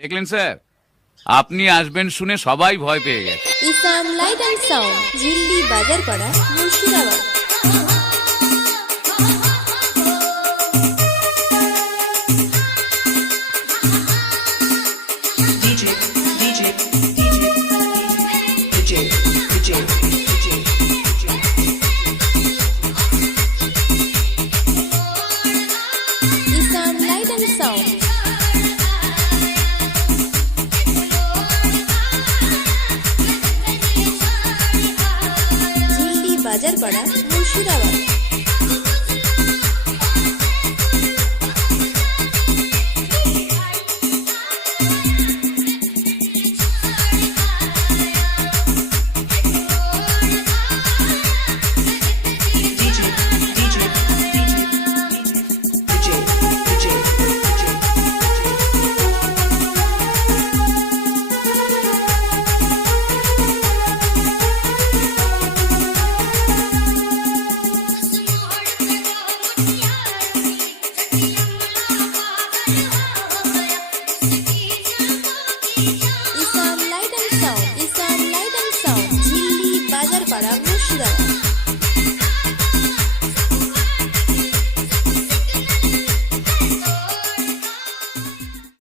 দেখলেন স্যার, আপনি আসবেন শুনে সবাই ভয় পেয়ে গেছে। Ishan light and sound, Jhilli Bazarpara, Murshidabad. DJ, DJ, DJ, DJ, DJ, DJ, Ishan light and sound, Jhilli Bazarpara, Murshidabad. DJ, DJ, DJ, DJ, Ishan light and sound, Ishan light and sound, Jhilli Bazarpara, মুর্শিদাবাদ।